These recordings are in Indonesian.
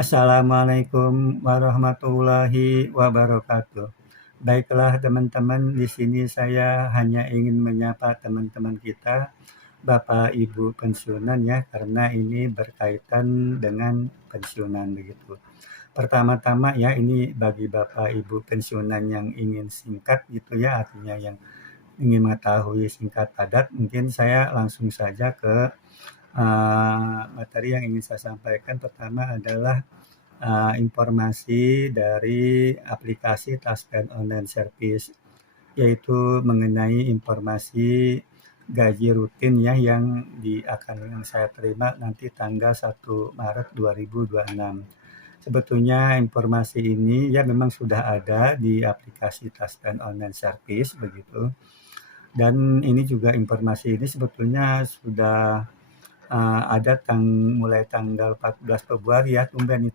Assalamualaikum warahmatullahi wabarakatuh. Baiklah teman-teman, di sini saya hanya ingin menyapa teman-teman kita, Bapak Ibu pensiunan ya, karena ini berkaitan dengan pensiunan begitu. Pertama-tama ya, ini bagi Bapak Ibu pensiunan yang ingin singkat gitu ya, artinya yang ingin mengetahui singkat padat, mungkin saya langsung saja ke materi yang ingin saya sampaikan. Pertama adalah informasi dari aplikasi Taspen Online Service, yaitu mengenai informasi gaji rutin ya yang saya terima nanti tanggal 1 Maret 2026. Sebetulnya informasi ini ya memang sudah ada di aplikasi Taspen Online Service begitu. Dan ini juga informasi ini sebetulnya sudah ada mulai tanggal 14 Februari ya, tumben nih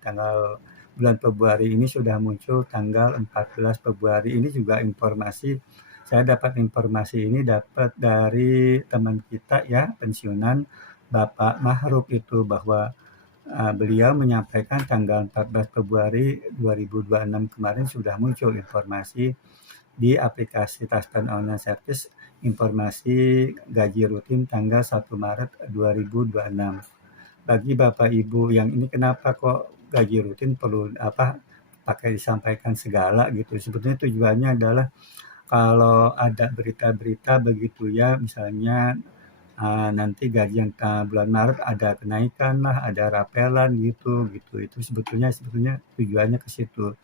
bulan Februari ini sudah muncul tanggal 14 Februari. Ini juga saya dapat informasi ini dapat dari teman kita ya, pensiunan Bapak Mahruf itu, bahwa beliau menyampaikan tanggal 14 Februari 2026 kemarin sudah muncul informasi di aplikasi Taspen Online Service, informasi gaji rutin tanggal 1 Maret 2026. Bagi Bapak Ibu yang ini, kenapa kok gaji rutin perlu pakai disampaikan segala gitu. Sebetulnya tujuannya adalah kalau ada berita-berita begitu ya, misalnya nanti gaji yang bulan Maret ada kenaikan lah, ada rapelan gitu. Itu sebetulnya tujuannya ke situ.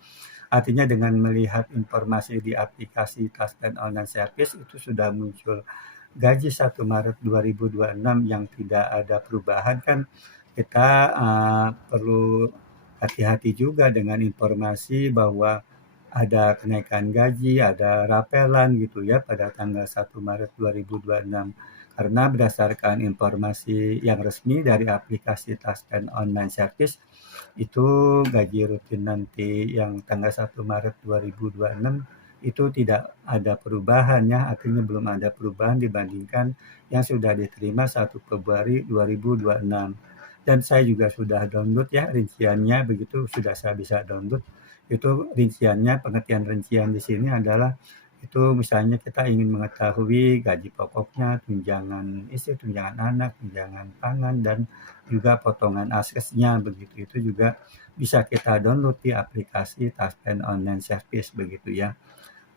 Artinya dengan melihat informasi di aplikasi Taspen Online Service itu sudah muncul gaji 1 Maret 2026 yang tidak ada perubahan, kan kita perlu hati-hati juga dengan informasi bahwa ada kenaikan gaji, ada rapelan gitu ya pada tanggal 1 Maret 2026. Karena berdasarkan informasi yang resmi dari aplikasi Taspen Online Service, itu gaji rutin nanti yang tanggal 1 Maret 2026 itu tidak ada perubahan ya, artinya belum ada perubahan dibandingkan yang sudah diterima 1 Februari 2026. Dan saya juga sudah download ya rinciannya begitu, sudah saya bisa download. Itu rinciannya, pengertian rincian di sini adalah itu misalnya kita ingin mengetahui gaji pokoknya, tunjangan istri, tunjangan anak, tunjangan pangan, dan juga potongan aksesnya begitu. Itu juga bisa kita download di aplikasi Taspen Online Service begitu ya.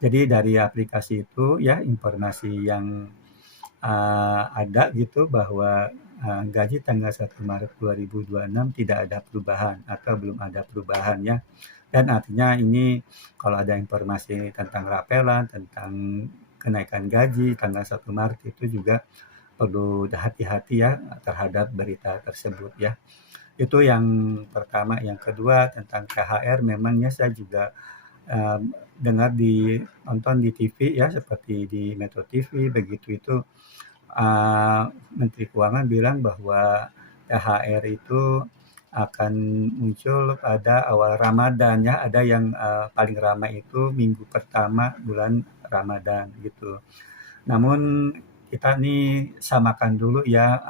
Jadi dari aplikasi itu ya informasi yang ada gitu bahwa gaji tanggal 1 Maret 2026 tidak ada perubahan atau belum ada perubahan ya. Dan artinya ini kalau ada informasi tentang rapelan, tentang kenaikan gaji tanggal 1 Maret itu juga perlu hati-hati ya terhadap berita tersebut ya. Itu yang pertama. Yang kedua tentang THR, memangnya saya juga dengar nonton di TV ya, seperti di Metro TV begitu, itu Menteri Keuangan bilang bahwa THR itu akan muncul pada awal Ramadan ya. Ada yang paling ramai itu minggu pertama bulan Ramadan gitu. Namun kita nih samakan dulu ya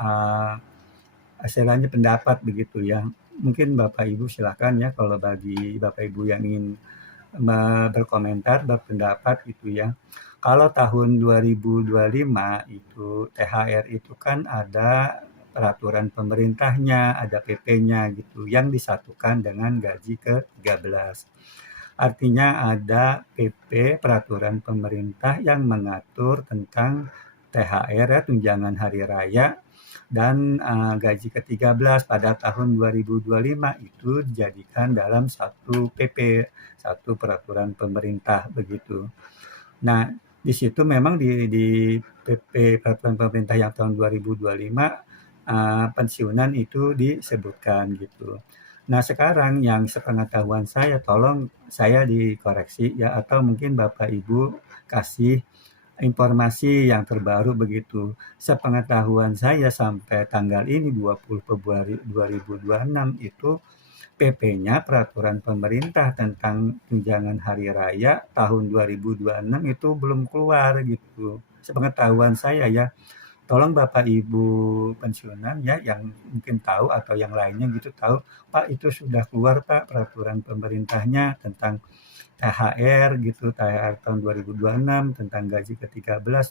istilahnya pendapat begitu ya. Mungkin Bapak Ibu silakan ya, kalau bagi Bapak Ibu yang ingin berkomentar, berpendapat gitu ya. Kalau tahun 2025 itu THR itu kan ada peraturan pemerintahnya, ada PP-nya gitu yang disatukan dengan gaji ke-13. Artinya ada PP, peraturan pemerintah yang mengatur tentang THR ya, tunjangan hari raya, dan gaji ke-13 pada tahun 2025 itu dijadikan dalam satu PP, satu peraturan pemerintah begitu. Nah, di situ memang di PP peraturan pemerintah yang tahun 2025 pensiunan itu disebutkan gitu. Nah, sekarang yang sepengetahuan saya, tolong saya dikoreksi ya, atau mungkin Bapak Ibu kasih informasi yang terbaru begitu. Sepengetahuan saya sampai tanggal ini 20 Februari 2026 itu PP-nya, peraturan pemerintah tentang tunjangan hari raya tahun 2026 itu belum keluar gitu. Sepengetahuan saya ya. tolong Bapak Ibu pensiunan ya yang mungkin tahu atau yang lainnya gitu tahu, "Pak itu sudah keluar Pak peraturan pemerintahnya tentang THR gitu, THR tahun 2026 tentang gaji ke-13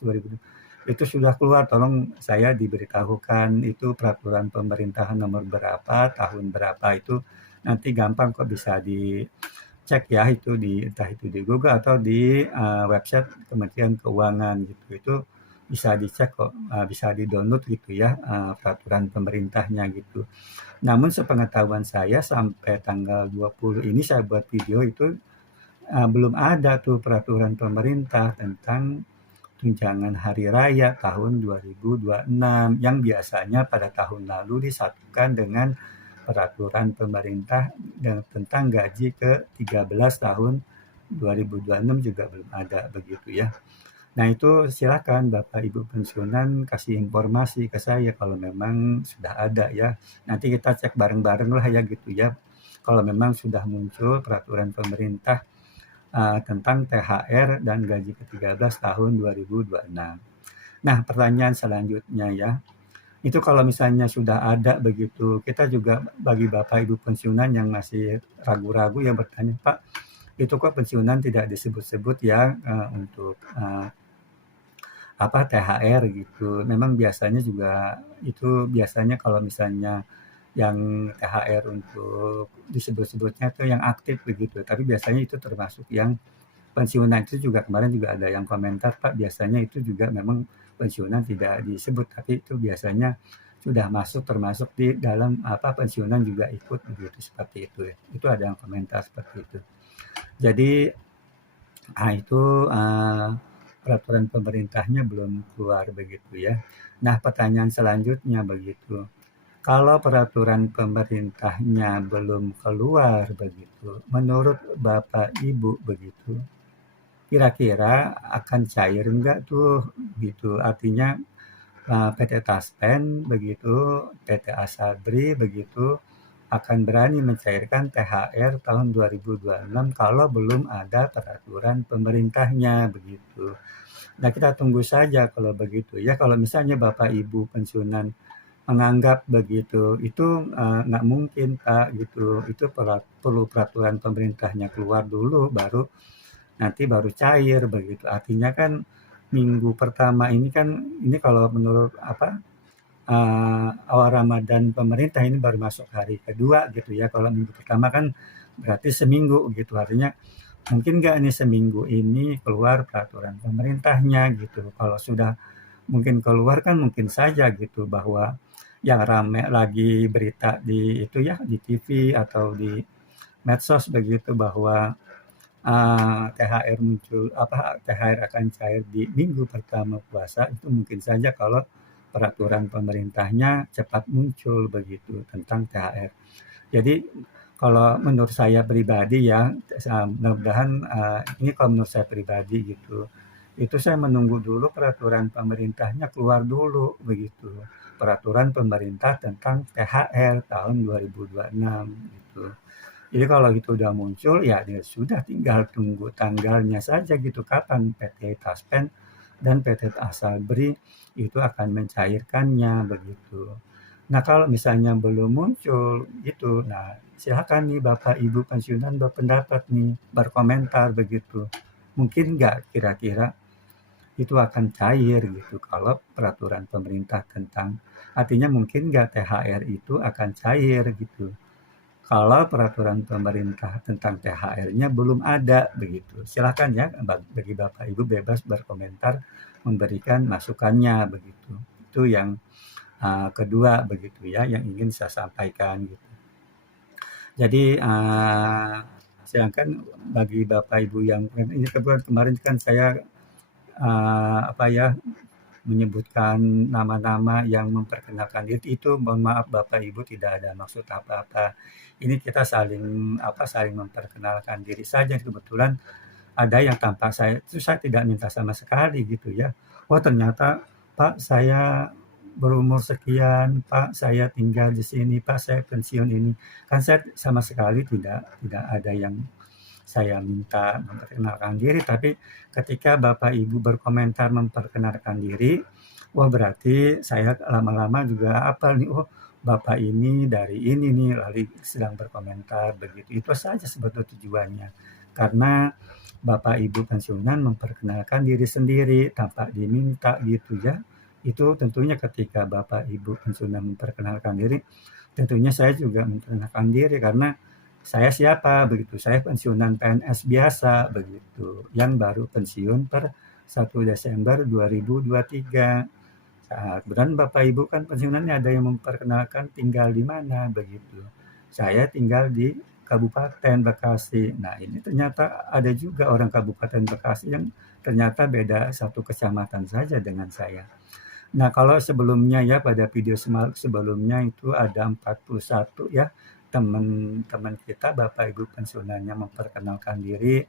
itu sudah keluar, tolong saya diberitahukan itu peraturan pemerintahan nomor berapa, tahun berapa." Itu nanti gampang kok bisa dicek ya itu entah itu di Google atau di, website Kementerian Keuangan gitu. Itu bisa dicek kok, bisa di-download gitu ya, peraturan pemerintahnya gitu. Namun sepengetahuan saya sampai tanggal 20 ini saya buat video itu, belum ada tuh peraturan pemerintah tentang tunjangan hari raya tahun 2026 yang biasanya pada tahun lalu disatukan dengan peraturan pemerintah tentang gaji ke-13 tahun 2026 juga belum ada begitu ya. Nah itu silakan Bapak Ibu pensiunan kasih informasi ke saya kalau memang sudah ada ya. Nanti kita cek bareng-bareng lah ya gitu ya. Kalau memang sudah muncul peraturan pemerintah tentang THR dan gaji ke-13 tahun 2026. Nah, pertanyaan selanjutnya ya, itu kalau misalnya sudah ada begitu, kita juga bagi Bapak Ibu pensiunan yang masih ragu-ragu yang bertanya, "Pak, itu kok pensiunan tidak disebut-sebut ya, untuk, apa, THR gitu." Memang biasanya juga itu biasanya kalau misalnya yang THR untuk disebut-sebutnya itu yang aktif begitu, tapi biasanya itu termasuk yang pensiunan itu juga kemarin juga ada yang komentar, "Pak, biasanya itu juga memang pensiunan tidak disebut, tapi itu biasanya sudah masuk termasuk di dalam apa, pensiunan juga ikut," begitu, seperti itu ya. Itu ada yang komentar seperti itu. Jadi, itu, peraturan pemerintahnya belum keluar begitu ya. Nah, pertanyaan selanjutnya begitu, kalau peraturan pemerintahnya belum keluar begitu, menurut Bapak Ibu begitu, kira-kira akan cair enggak tuh gitu. Artinya PT Taspen begitu, PT Asabri begitu akan berani mencairkan THR tahun 2026 kalau belum ada peraturan pemerintahnya begitu. Nah, kita tunggu saja kalau begitu ya. Kalau misalnya Bapak Ibu pensiunan menganggap begitu, itu nggak mungkin Pak gitu. Itu perlu peraturan pemerintahnya keluar dulu baru cair begitu. Artinya kan minggu pertama ini kan ini kalau menurut apa, awal Ramadan pemerintah ini baru masuk hari kedua gitu ya. Kalau minggu pertama kan berarti seminggu gitu. Artinya mungkin nggak nih seminggu ini keluar peraturan pemerintahnya gitu. Kalau sudah mungkin keluar kan mungkin saja gitu bahwa yang rame lagi berita di itu ya, di TV atau di medsos begitu bahwa THR muncul THR akan cair di minggu pertama puasa itu mungkin saja kalau peraturan pemerintahnya cepat muncul begitu tentang THR. Jadi kalau menurut saya pribadi ya, mudah-mudahan, ini kalau menurut saya pribadi gitu, itu saya menunggu dulu peraturan pemerintahnya keluar dulu begitu. Peraturan pemerintah tentang THR tahun 2026 gitu. Jadi kalau itu udah muncul, ya sudah tinggal tunggu tanggalnya saja gitu, kapan PT Taspen dan PT Asabri itu akan mencairkannya, begitu. Nah, kalau misalnya belum muncul gitu, nah silakan nih Bapak Ibu pensiunan berpendapat nih, berkomentar begitu. Mungkin nggak kira-kira itu akan cair gitu kalau peraturan pemerintah tentang artinya mungkin nggak THR itu akan cair gitu kalau peraturan pemerintah tentang THR-nya belum ada begitu. Silakan ya bagi Bapak Ibu bebas berkomentar, memberikan masukannya begitu. Itu yang kedua begitu ya yang ingin saya sampaikan gitu. Jadi sedangkan bagi Bapak Ibu yang ini kebetulan kemarin kan saya apa ya menyebutkan nama-nama yang memperkenalkan diri itu mohon maaf Bapak Ibu tidak ada maksud apa-apa. Ini kita saling memperkenalkan diri saja kebetulan ada yang tanpa saya tidak minta sama sekali gitu ya. Oh ternyata Pak saya berumur sekian, Pak saya tinggal di sini, Pak saya pensiun ini. Kan saya sama sekali tidak ada yang saya minta memperkenalkan diri, tapi ketika Bapak Ibu berkomentar memperkenalkan diri, Wah, berarti saya lama-lama juga hafal nih, oh bapak ini dari ini nih, lalu sedang berkomentar begitu. Itu saja sebetulnya tujuannya. Karena bapak ibu pensiunan memperkenalkan diri sendiri tanpa diminta gitu ya. Itu tentunya ketika bapak ibu pensiunan memperkenalkan diri, tentunya saya juga memperkenalkan diri karena saya siapa begitu. Saya pensiunan PNS biasa begitu, yang baru pensiun per 1 Desember 2023. Nah, kebetulan Bapak Ibu kan pensiunannya ada yang memperkenalkan tinggal di mana begitu. Saya tinggal di Kabupaten Bekasi. Nah, ini ternyata ada juga orang Kabupaten Bekasi yang ternyata beda satu kecamatan saja dengan saya. Nah, kalau sebelumnya ya pada video sebelumnya itu ada 41 ya teman-teman kita Bapak Ibu pensiunannya memperkenalkan diri,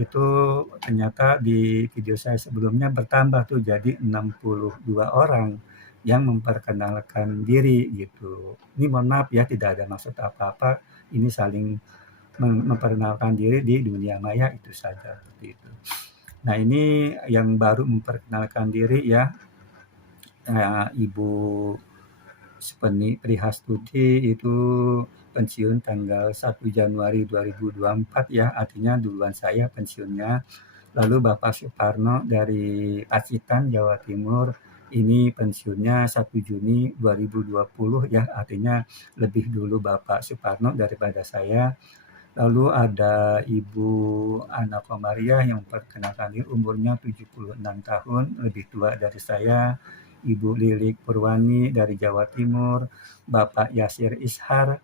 itu ternyata di video saya sebelumnya bertambah tuh jadi 62 orang yang memperkenalkan diri gitu. Ini mohon maaf ya tidak ada maksud apa-apa, ini saling memperkenalkan diri di dunia maya itu saja seperti itu. Nah, ini yang baru memperkenalkan diri ya, Ibu Supeni Prihastuti itu pensiun tanggal 1 Januari 2024 ya, artinya duluan saya pensiunnya. Lalu Bapak Suparno dari Pacitan, Jawa Timur, ini pensiunnya 1 Juni 2020 ya, artinya lebih dulu Bapak Suparno daripada saya. Lalu ada Ibu Ana Komariah yang memperkenalkan diri umurnya 76 tahun, lebih tua dari saya. Ibu Lilik Purwani dari Jawa Timur, Bapak Yasir Ishar,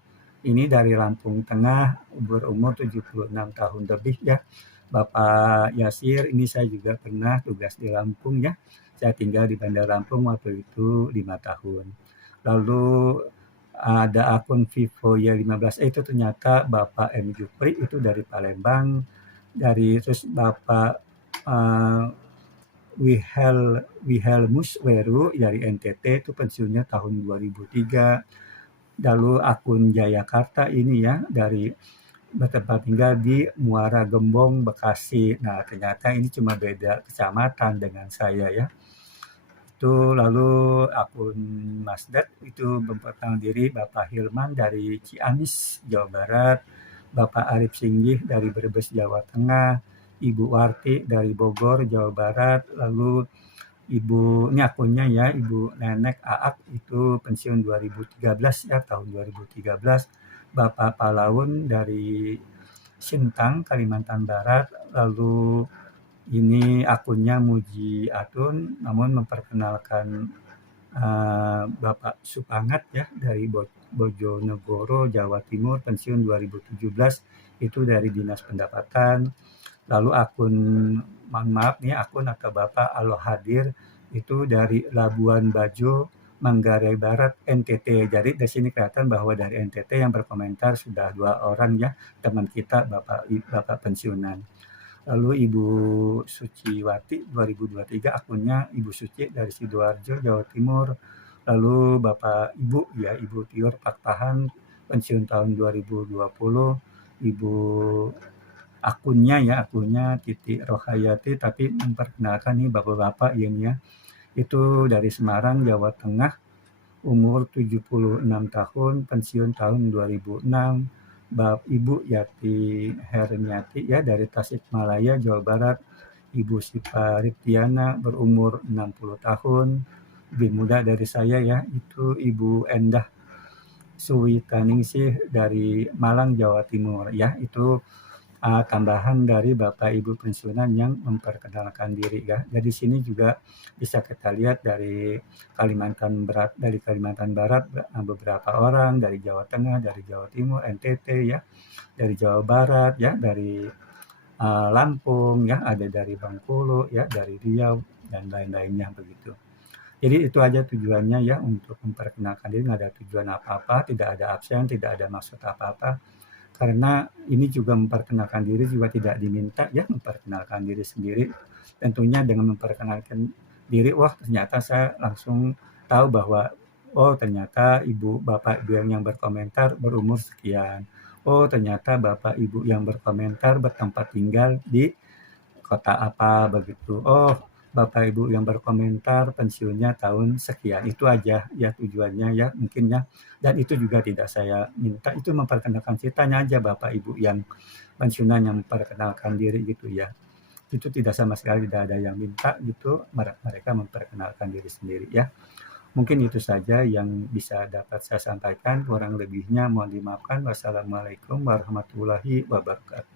ini dari Lampung Tengah, berumur 76 tahun lebih ya. Bapak Yasir, ini saya juga pernah tugas di Lampung ya. Saya tinggal di Bandar Lampung waktu itu 5 tahun. Lalu ada akun Vivo Y15, itu ternyata Bapak M. Jupri itu dari Palembang, terus Bapak Wihelmus Weru dari NTT itu pensiunnya tahun 2003. Lalu akun Jayakarta ini ya dari bertempat tinggal di Muara Gembong, Bekasi. Nah, ternyata ini cuma beda kecamatan dengan saya ya. Itu lalu akun Masdat itu memperkenalkan diri Bapak Hilman dari Ciamis, Jawa Barat, Bapak Arif Singgih dari Brebes, Jawa Tengah, Ibu Warti dari Bogor, Jawa Barat, lalu ini akunnya ya, Ibu Nenek Aak itu pensiun 2013 ya, tahun 2013. Bapak Palaun dari Sintang, Kalimantan Barat, lalu ini akunnya Muji Atun, namun memperkenalkan Bapak Supangat ya dari Bojonegoro, Jawa Timur, pensiun 2017, itu dari Dinas Pendapatan. Lalu akun, mohon maaf nih, akun atau Bapak Alohadir itu dari Labuan Bajo, Manggarai Barat, NTT. Jadi di sini kelihatan bahwa dari NTT yang berkomentar sudah 2 orang ya, teman kita Bapak pensiunan. Lalu Ibu Suciwati 2023 akunnya Ibu Suci dari Sidoarjo, Jawa Timur. Lalu Bapak Ibu ya, Ibu Tiur Pakpahan pensiun tahun 2020. Ibu akunnya Titi Rohayati, tapi memperkenalkan nih bapak-bapak ini ya. Itu dari Semarang, Jawa Tengah, umur 76 tahun, pensiun tahun 2006. Ibu Yati Herniati ya dari Tasikmalaya, Jawa Barat. Ibu Sipa Riptiana berumur 60 tahun, lebih muda dari saya ya. Itu Ibu Endah Suwitaningsih dari Malang, Jawa Timur ya. Itu tambahan dari Bapak Ibu pensiunan yang memperkenalkan diri ya. Jadi sini juga bisa kita lihat dari Kalimantan Barat beberapa orang, dari Jawa Tengah, dari Jawa Timur, NTT ya, dari Jawa Barat ya, dari Lampung ya, ada dari Bengkulu ya, dari Riau dan lain-lainnya begitu. Jadi itu aja tujuannya ya untuk memperkenalkan diri, nggak ada tujuan apa-apa, tidak ada absen, tidak ada maksud apa-apa. Karena ini juga memperkenalkan diri juga tidak diminta ya, memperkenalkan diri sendiri. Tentunya dengan memperkenalkan diri, wah ternyata saya langsung tahu bahwa oh ternyata ibu bapak ibu yang berkomentar berumur sekian. Oh ternyata bapak ibu yang berkomentar bertempat tinggal di kota apa begitu. Oh Bapak Ibu yang berkomentar pensiunnya tahun sekian. Itu aja ya tujuannya ya mungkin ya. Dan itu juga tidak saya minta, itu memperkenalkan ceritanya aja Bapak Ibu yang pensiunan yang memperkenalkan diri gitu ya. Itu tidak sama sekali tidak ada yang minta gitu, mereka memperkenalkan diri sendiri ya. Mungkin itu saja yang bisa dapat saya sampaikan, kurang lebihnya mohon dimaafkan. Wassalamualaikum warahmatullahi wabarakatuh.